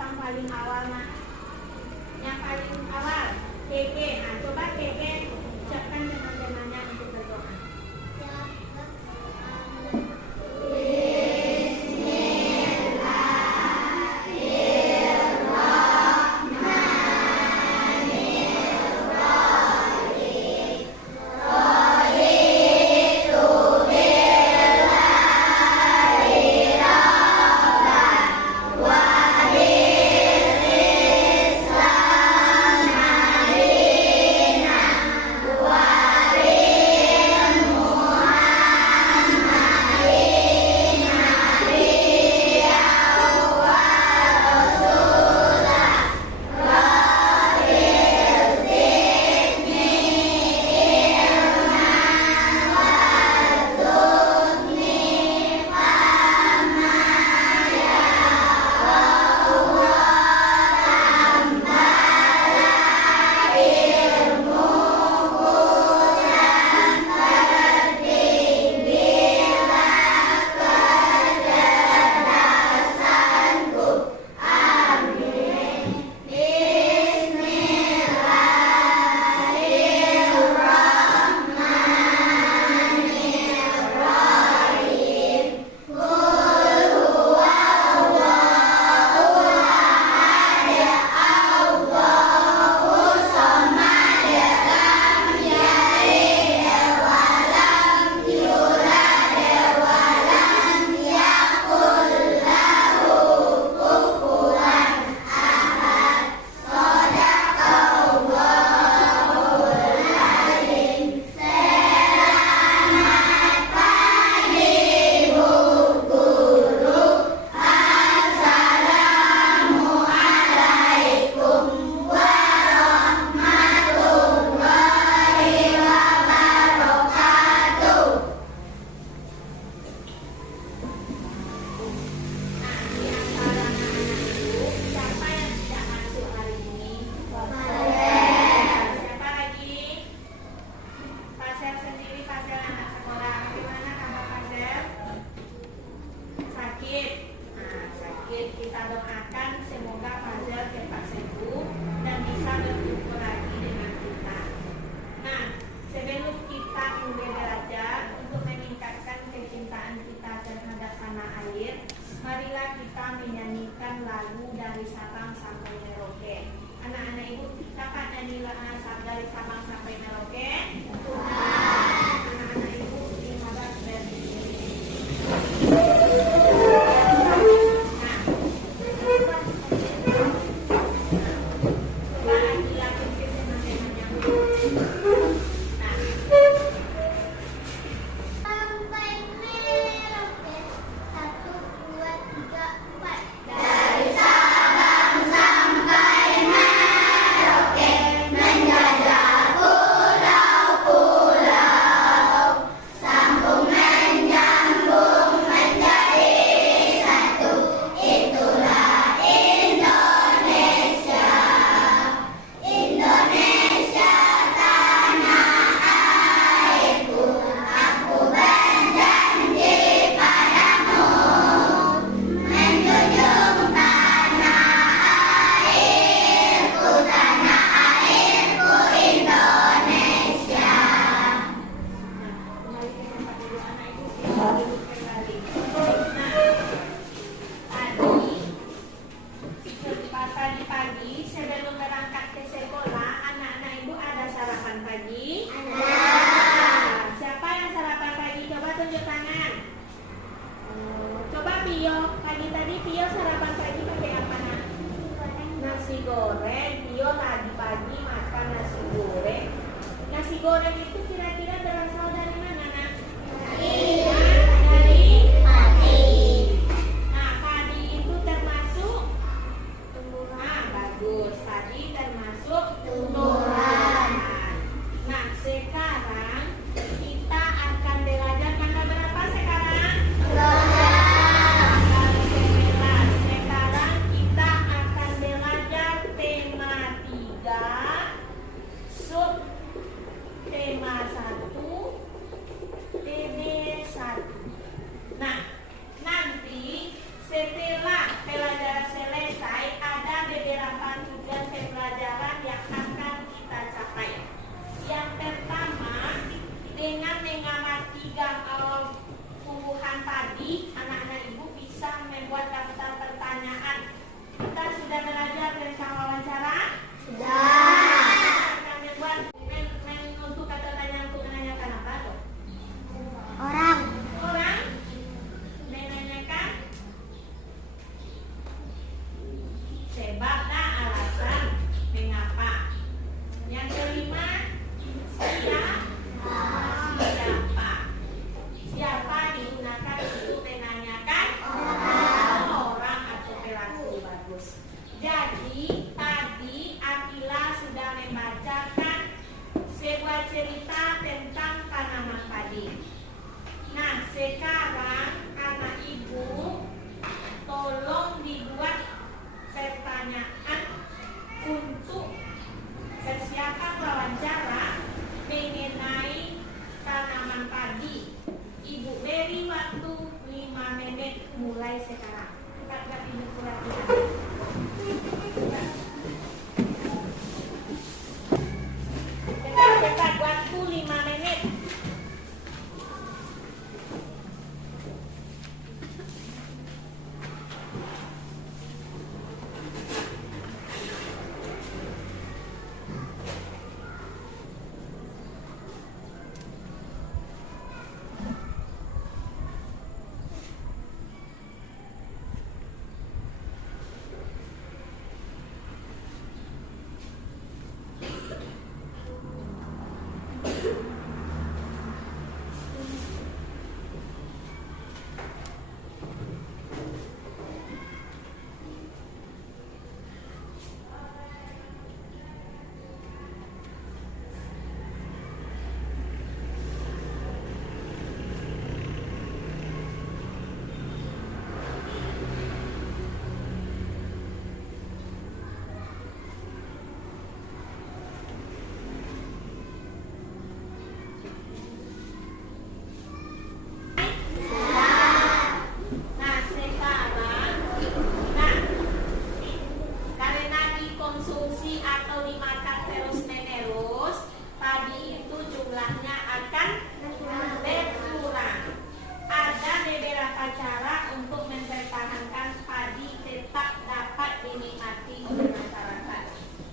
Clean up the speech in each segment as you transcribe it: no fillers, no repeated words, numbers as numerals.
yang paling awal, Nak? Yang paling awal, Keke. Nah, coba Keke ucapkan dengan temanya untuk berdoa. Kita doakan semoga Fazel cepat sembuh dan bisa berkumpul lagi dengan kita. Nah, sebelum kita mulai belajar untuk meningkatkan kecintaan kita terhadap tanah air, marilah kita menyanyikan lagu dari Sabang sampai Merauke. Anak-anak ibu, dapat nyanyi dari Sabang sampai Merauke? Anak-anak ibu, terima kasih. Pagi-pagi sebelum berangkat ke sekolah, anak-anak ibu ada sarapan pagi? Ada. Siapa yang sarapan pagi? Coba tunjuk tangan. Coba Pio. Pagi Pio sarapan pagi pakai apa, Nak? Nasi goreng. Pio tadi pagi makan nasi goreng. Nasi goreng itu kira-kira berasal dari mana, Nak? Dari padi. Nah, padi itu termasuk tumbuhan. Bagus. Padi termasuk tumbuhan. Nah, sekarang kita akan belajar tanggal berapa sekarang? 11. Sekarang kita akan belajar tema 3, sub tema 1, TB 1. mulai sekarang. Cepat ibu perhatikan. Cepat waktu 5 menit.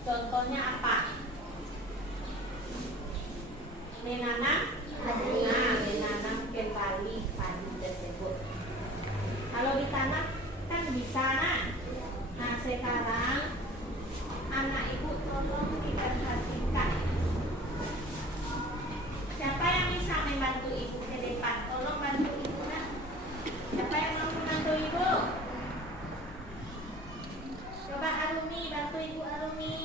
Contohnya apa? Menanam, menanam kembali padi tersebut. Kalau ditanam kan bisa, nah. Nah sekarang anak ibu tolong diperhatikan. Siapa yang bisa membantu ibu ke depan? Tolong bantu ibu, nah. Siapa yang mau membantu ibu? Coba Arumi, bantu ibu Arumi.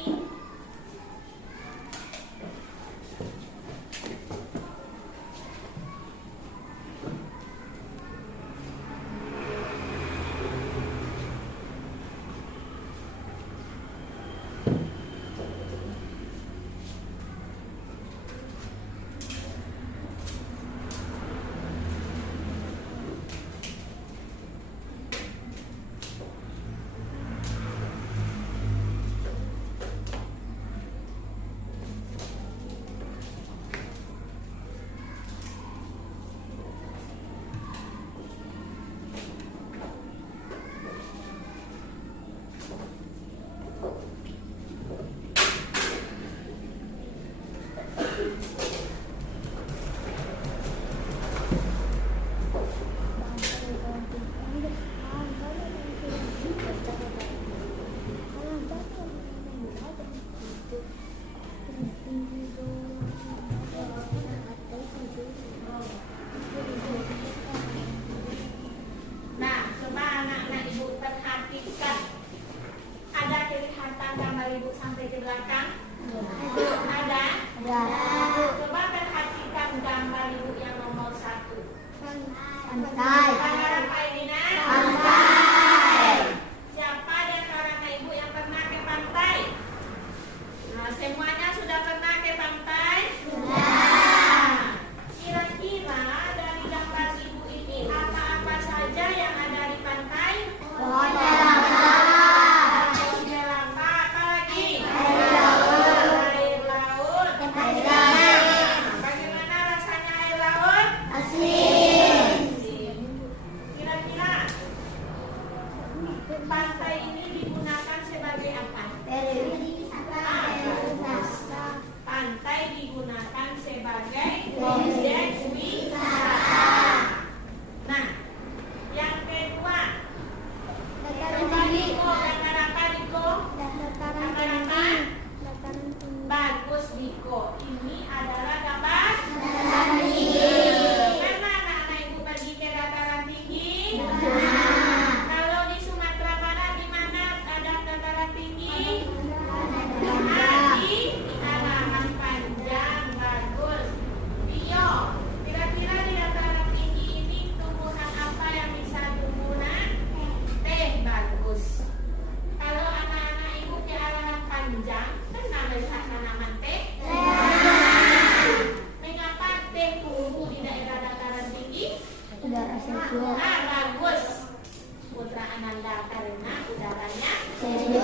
Putra Ananda karena udaranya Sejuk.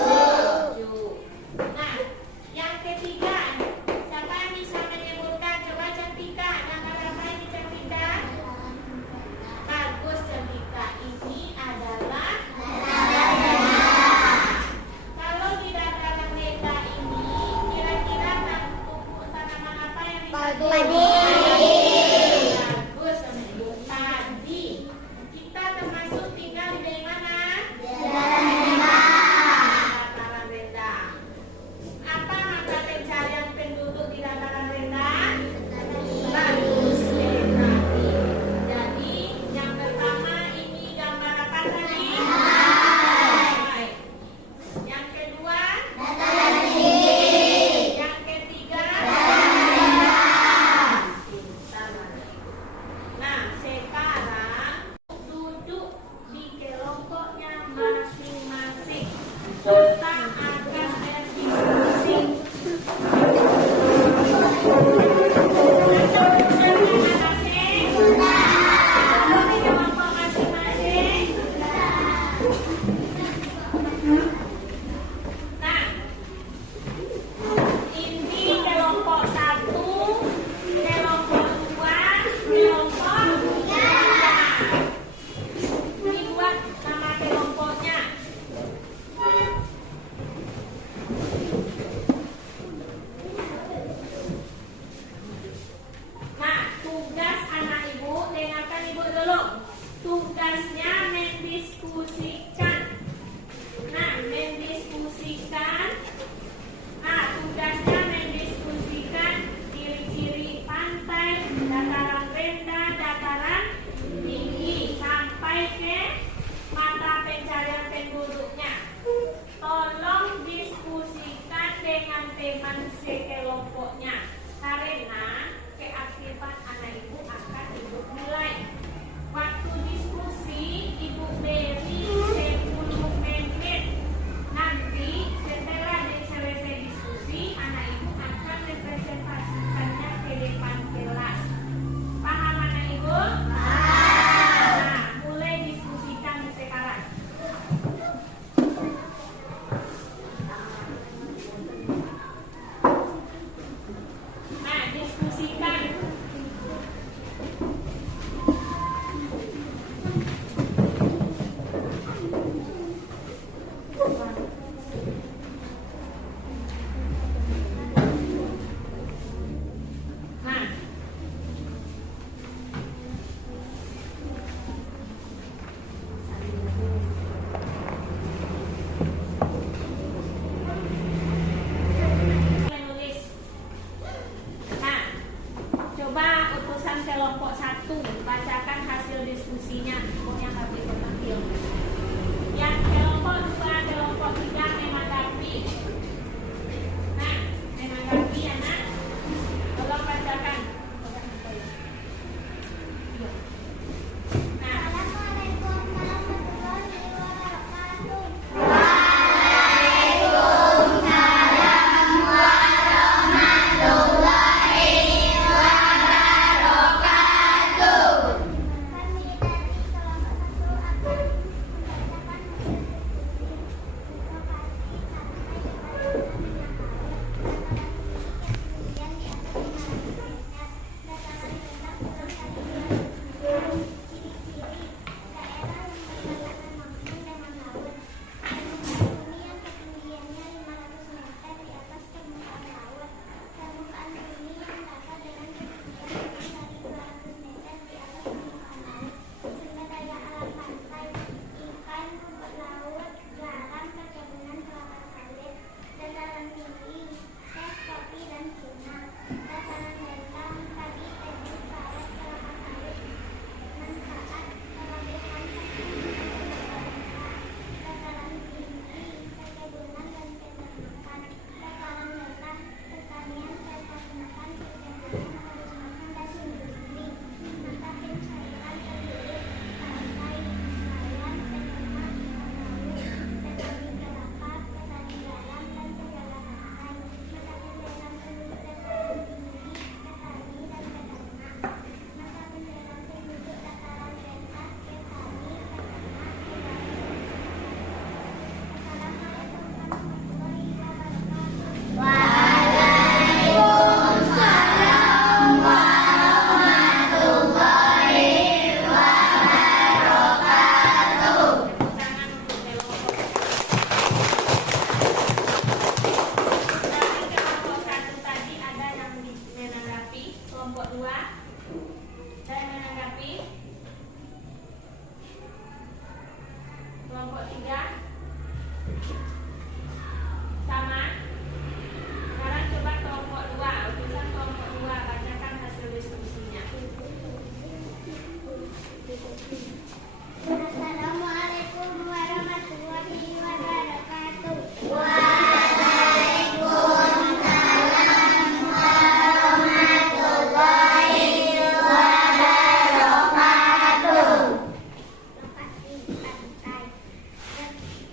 sejuk. Nah, yang ketiga, siapa yang bisa menyebutkan? Coba Cantika, nama apa ini Cantika? Bagus Cantika, ini adalah kalau di dataran rendah ini kira-kira tanaman apa yang bisa Padi. Bagus, padi. Kita termasuk tinggal di mana? Dataran rendah. Apa mata pencarian penduduk di dataran rendah? Bagus sekali. Jadi yang pertama ini gambar apa tadi? Baik. Yang kedua? Yang ketiga? Pintar. Nah, sekarang duduk di kelompoknya masing-masing. Kita akan berdiskusi. Nah, ini kelompok 1, kelompok 2, kelompok 3. Dibuat nama kelompoknya. Nah, tugas anak ibu, dengarkan ibu dulu. Tugasnya mendiskusikan. Nah, mendiskusikan. Nah, tugasnya mendiskusikan ciri-ciri pantai, dataran rendah, dataran tinggi, sampai ke mata pencarian penduduknya. Tolong diskusikan dengan teman sekelompoknya, karena keaktifan anak ibu akan ibu nilai. Waktu diskusi ibu beri 10 menit. Nanti setelah selesai diskusi, anak ibu akan representasikannya ke depan kelas. Paham anak ibu? Nah, mulai diskusikan sekarang. Nah, diskusikan. Ya? Sama? Sekarang coba kelompok 2, utusan kelompok 2, bacakan hasil diskusinya. Assalamualaikum warahmatullahi wabarakatuh. Lokasi pantai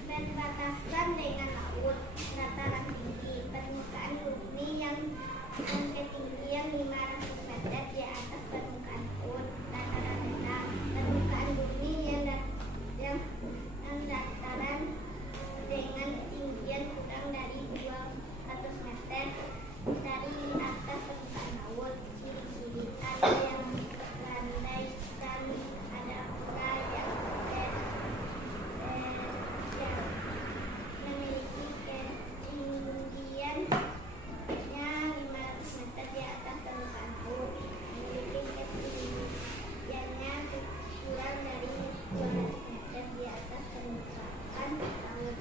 berbatasan dengan laut, dataran tinggi, permukaan bumi yang ketinggian 500 meter di atas permukaan laut, dataran rendah, permukaan bumi yang dataran dengan ketinggian kurang dari 200 meter dari atas permukaan laut. Ciri-ciri ada yang landai dan ada pula yang memiliki ketinggiannya 500 meter di atas permukaan laut, memiliki ketinggiannya kurang dari 200 meter di atas permukaan laut.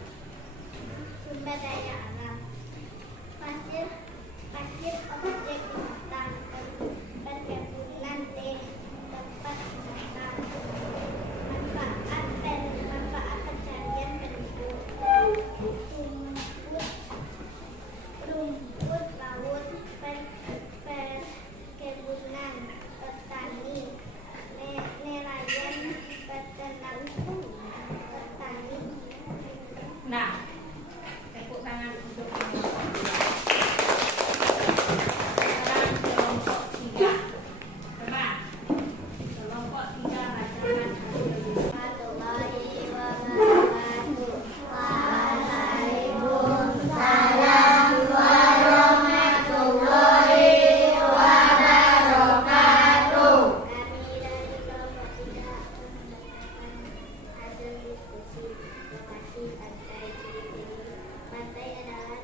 Sumber daya alam: pasir objek wisata, perkebunan teh tempat wisata, manfaat pencarian penduduk, rumput laut, perkebunan, petani, nelayan, peternak, petani. Nah, tepuk tangan untuk kelompok 3. Coba kelompok 3 bacakan hasil diskusi. Warahmatullahi wabarakatuh. Waalaikumsalam warahmatullahi wabarakatuh. Kami dari kelompok 3 membacakan hasil diskusi. Lokasi pantai, ciri-ciri pantai adalah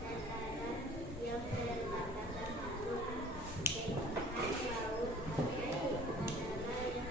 dataran yang berbatasan laut dengan laut. Pantai adalah yang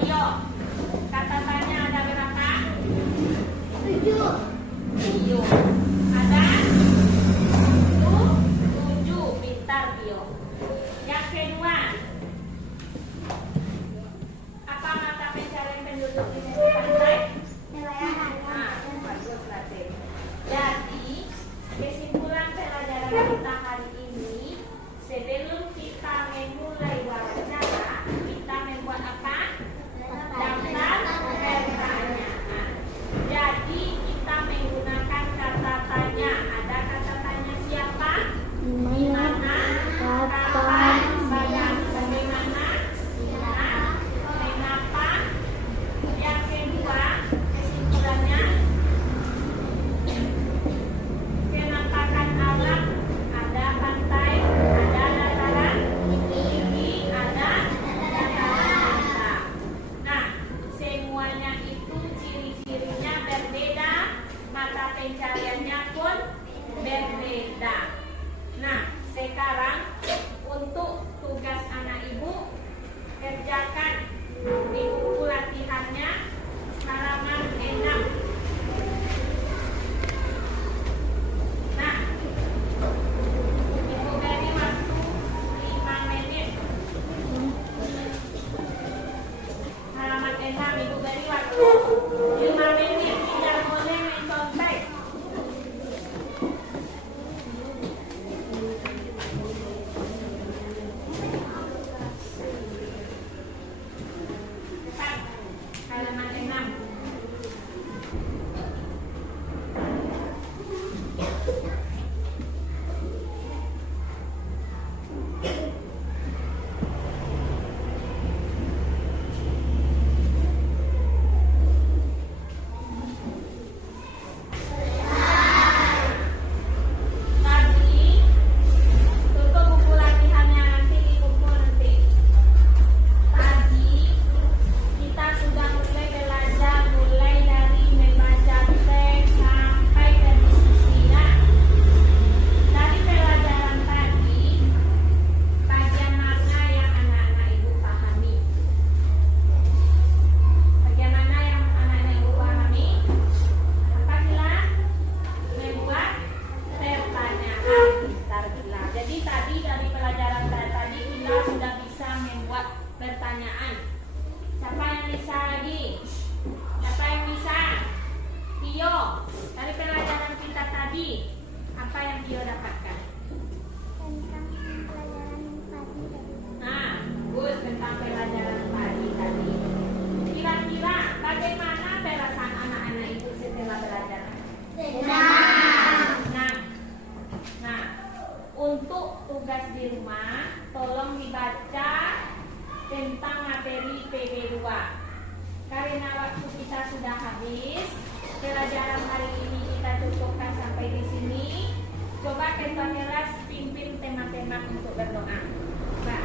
Tio. Kata tanya ada berapa? 7. 7. Ada 7. Pintar Tio. Yang kedua, apa mata pencarian penduduk di sisi pantai? Nah, bagus berarti. Jadi, kesimpulan pelajaran kita hari ini, sebelum kita memulai wawancara, kita membuat apa? Daftar pertanyaan. Jadi, kita menggunakan kata tanya. Ada kata tanya siapa? Di mana? Kapan? Bagaimana? Mengapa? Yang kedua, kesimpulannya, penampakan alam, ada pantai, ada dataran tinggi, ada dataran rendah. Nah, semuanya itu ciri-cirinya berbeda, mata pencariannya pun berbeda. Nah, sekarang untuk tugas anak ibu, kerjakan di buku latihannya halaman 6. Nah, ibu beri waktu 5 menit. Halaman 6 ibu beri waktu 5 menit. Tidak boleh mencontek. Cepat. Halaman 6. Tadi tutup buku latihannya, nanti dikumpul nanti. Tadi kita sudah mulai belajar, mulai dari membaca teks sampai ke diskusi. Nah, dari pelajaran tadi, bagian mana yang anak-anak ibu pahami? Bagian mana yang anak-anak ibu pahami? Apa Gila? Membuat pertanyaan. Bentar Gila. Jadi tadi dari pelajaran tadi Gila sudah bisa membuat pertanyaan. Siapa yang bisa lagi? Siapa yang bisa? Tio. Dari pelajaran kita tadi, apa yang Tio dapatkan? Tentang pelajaran yang tadi. Nah, bagus tentang pelajaran tadi. Kira-kira bagaimana perasaan anak-anak ibu setelah belajar? Nah, untuk tugas di rumah, tolong dibaca tentang materi PB2. Karena waktu kita sudah habis, pelajaran hari ini kita cukupkan sampai di sini. Coba kita kelas pimpin tema-tema untuk berdoa. Nah,